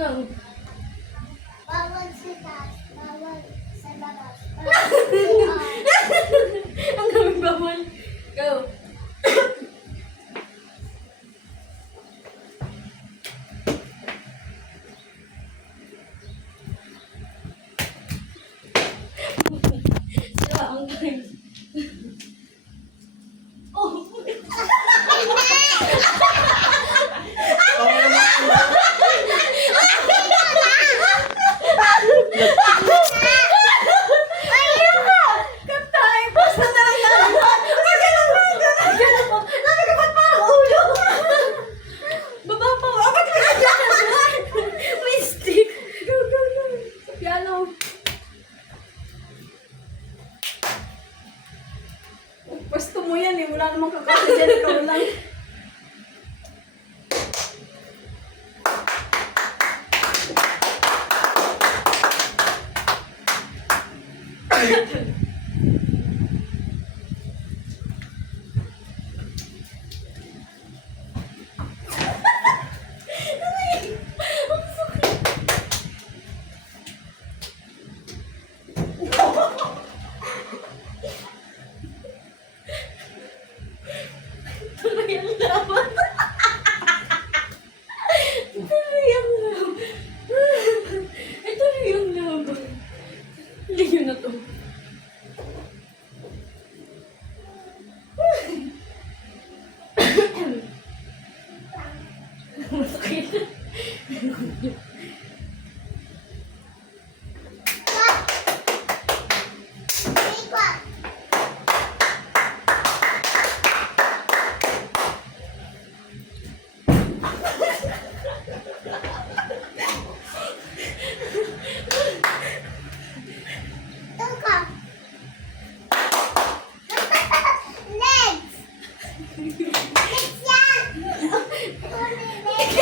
Go. Bawal sa taas, bawal sa labas. Ang daming bawal. Go. Sila ang time. Oh! Ayaw ka! Katay! Basta talaga! Ganun mo! Ganun mo! Sabi ko ba't parang ulo? Baba pa! Ah, ba't may ganun? May stick! Go, go, go! Sa piano! Pwesto mo yan eh. Wala namang kakasa dyan. Ikaw lang. Tuloy ang laban. Tuloy ang laban. Ay, tuloy ang laban. Liyo na to. Masakit. Ikot. Tuka. Legs. Legs yan. Legs.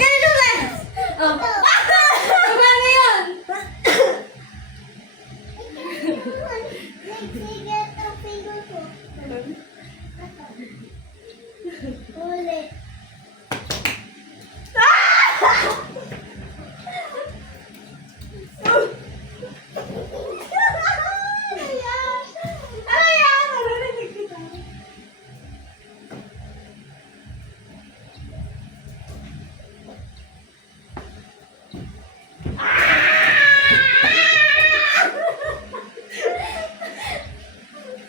Ganun lang! Oh. Paano yun? Legs, sige, ito, finger ko. Ulit. Ano yan? Narinig kita.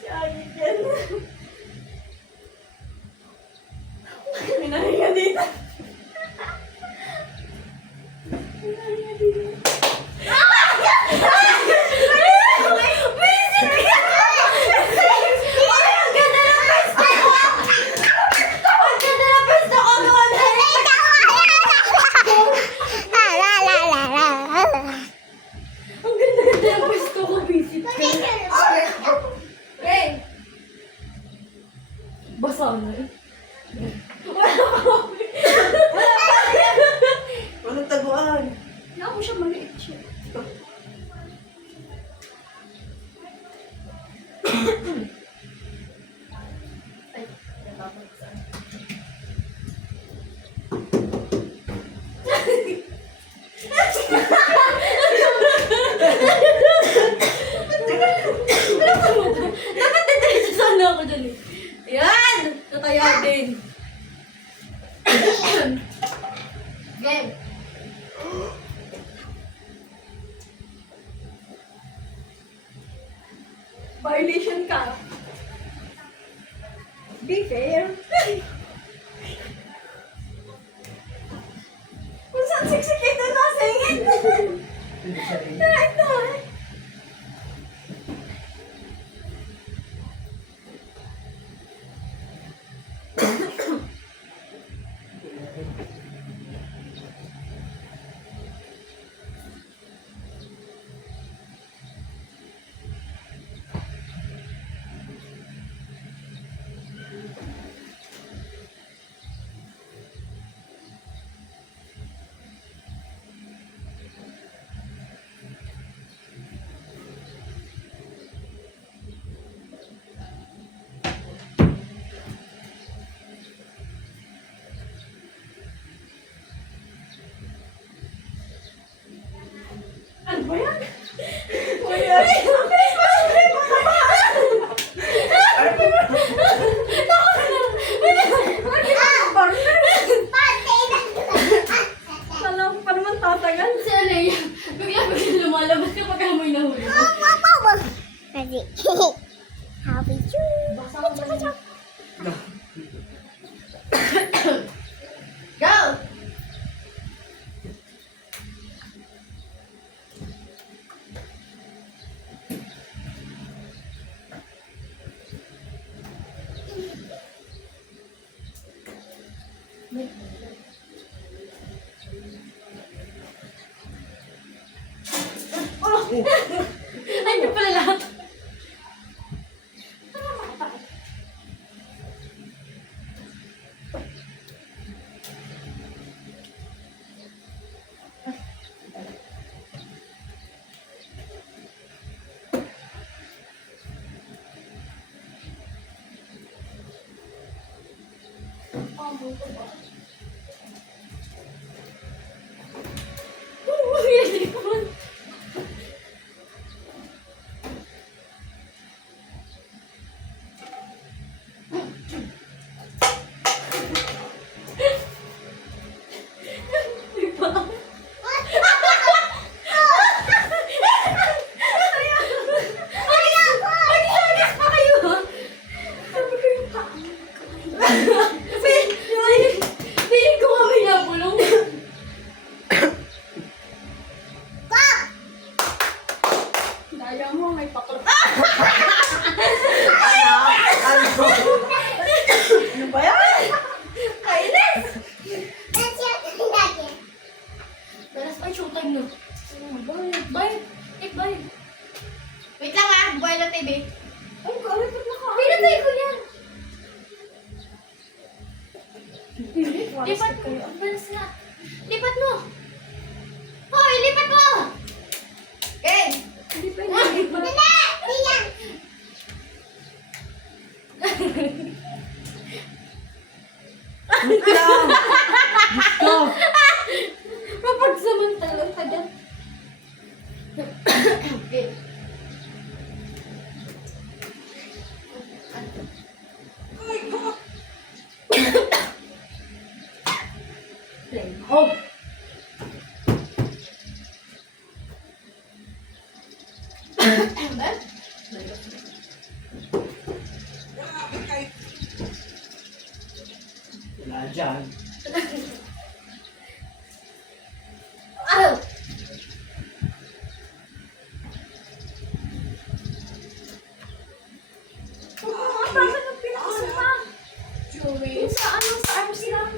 Sayang yan. May nahinga dito. May nahinga dito. Ang ganda-ganda ng pwesto ko, visit ka. Hey! Basa na eh. Wala pa. Walang taguan. Wala ko siya maliit siya. Ay, napapagsan. Dapat didiretso sana ako dyan eh. Ayan! Nataya din. Game. Violation ka. Be fair. Kung saan siksik ito na, singit. Ito eh. ba yan? Kuya. Kala ko pa naman tatagal. Si Alea, bigla lumalabas kapag amoy na huli. Kasi, happy you. Go! Ay, hindi pala lahat. Hindi ko man. Feeling ko kami nabulong. Daya mo, may paklop. Ano? Ano ba yan? Kainis! That's your lagi. Dalas ay showtime no. Bye. Bye. Wait lang ah, buhay lang TV. Ay, kalit na ka. Pinatay ko yan. Pilit, Lipat mo. Ang balas na. Lipat mo. Hoy, lipat mo. Okay. Hindi pa hindi pa. Iyan. Wait lang. Gusto. Mapagsamantalang tagal. Okay. Play home. Wala dyan. Ah! Bakit ang pinakasama? Joey. Sa ano, sa arms lang.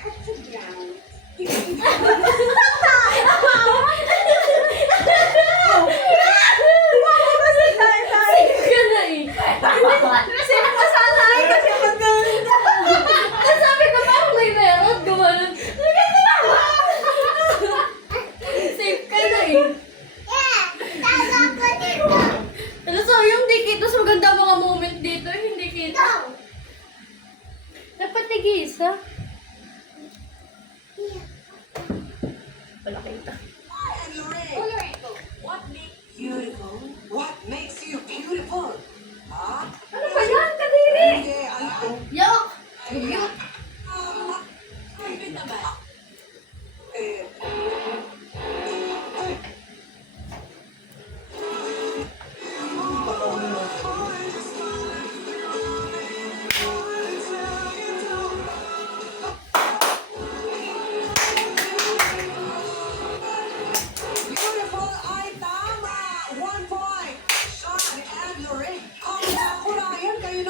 Kasi tayo. Ka na eh. Sino masanay? Kasi maganda. Nasabi ko pa ako may meron. Gumanon. Safe ka na eh. Yeah. Tago ko dito. Alam so yung di kita mas maganda mga moment dito. Hindi kita. Dapat tigis ha? Wala kita. Beautiful? What makes you beautiful? Huh? Ano ba yan? Kadiri! Hindi, ano? Yok! Yok! Eh, beautiful ay tama! 1 point! Sean and Lorraine, ang nakulayan kayo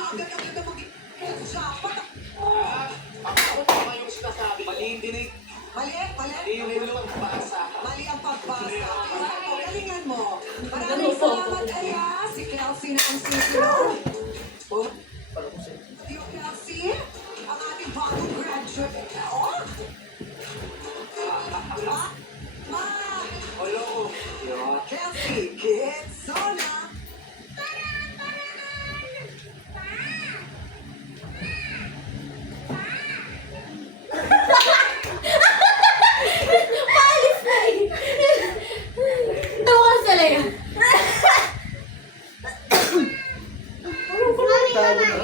sabi na.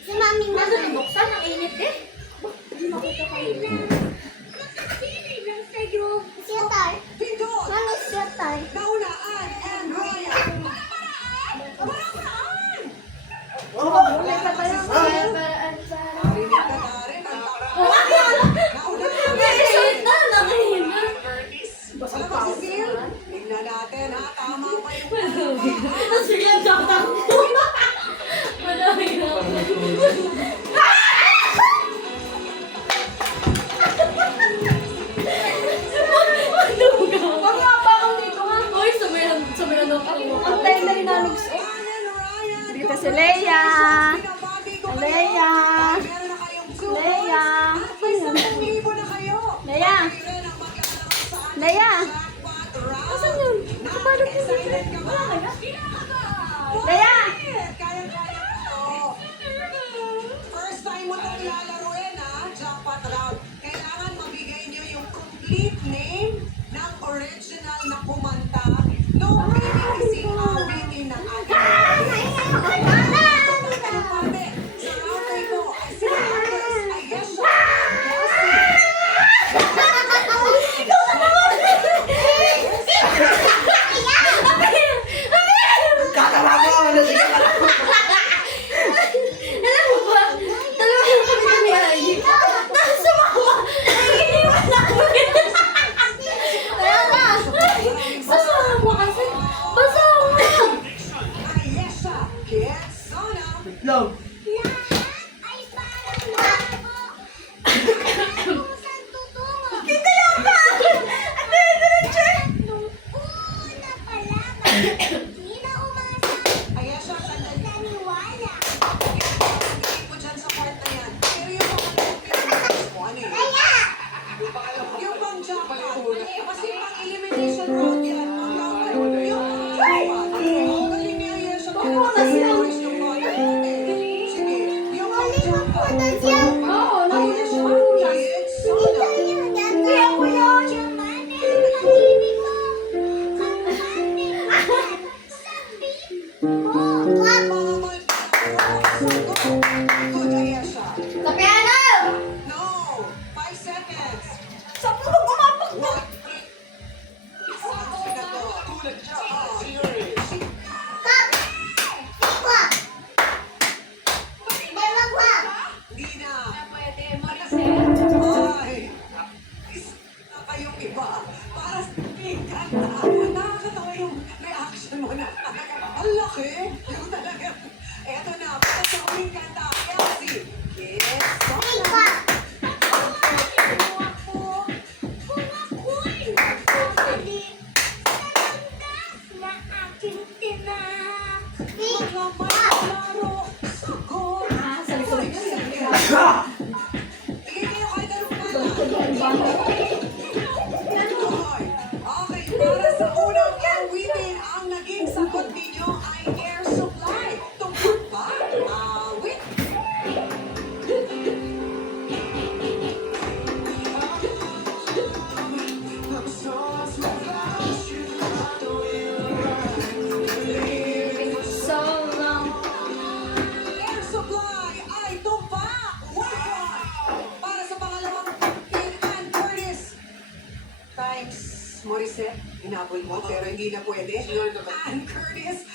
Si Mami Nasa naman. nabuksan, ang init eh. Nakasilig lang sa'yo. Sweater. Pindot! Ano sweater? Naunaan and Ryan! Oh, Paraan sa... Narinig ka na rin ang naunaan. Nakahit na, nakahit na. Alam mo si Sil? Tignan natin ha, tama pa yung Tapos biglang tatakbo. Madami na. Huwag nga pa akong dito nga. Hoy, sumiran daw ako. Ang tayo na rinalog. Dito si Leia. Leia. Leia. Leia. Leia. Asan yun? Nakabalot yun dito. Leia. First time mo itong lalaroin ha, jackpot round. Kailangan mabigay niyo yung complete name ng original na kumanta nung pinikising awitin ng ating Pwede, sa round na ito ay si Marcus, Ayesha, Kelsey. kakalabaw na siya. Alam mo ba? Dalawa yung kami na ni Ivy. Tapos sumama. Ay, iniwan namin. Kaya na. Sasama kasi. Basa ako na. Ayesha, Kietsona. Wait lang. Ay, parang bago. Kung saan tutungo? Kita yung pa! Ano yung diretso? Nung una pa lang, hindi na umasa. Ayesha, sandali. Naniwala. Hindi ko dyan sa part na yan. Pero yung mga pinag-finish mo, ano yun? Kaya! Yung bang jackpot, kasi pang elimination round yan. Yung jackpot, galing ni Ayesha. Sige, yung bang jackpot. Punta siya. Oo, Ayesha, Kietsona. Hindi ako yun. Chamane, pag-ibig mo. Kalmane. Sabi mo. Wag. Good, Ayesha. Sa piano! No, 5 seconds. Sa pulo gumapak na. Sabi na to. Kap. Ikwa. Dalawag wag. Di na. Pwede, Ay, isa pa yung iba. Para sa pingkanta. Nakakatawa yung reaction mo na. Ang laki. Yung talaga. Eto na, para sa huling kanta. Kelsey. Yes. Ikwa. Kung ako'y nagkamali sa landas na aking tinak. Ikwa. Klaro. Sagot. Ah, sa likod yun. Tingin kayo kahit anong kanta. Okay, para sa unang awitin, ang naging sagot ninyo ay air supply. Tungkol ba? Awit. So long. Air supply ay tumpak. 1-1. Para sa pangalawang pin, Ann Curtis. Times Morissette. Inabol mo pero hindi na pwede. Ann Curtis.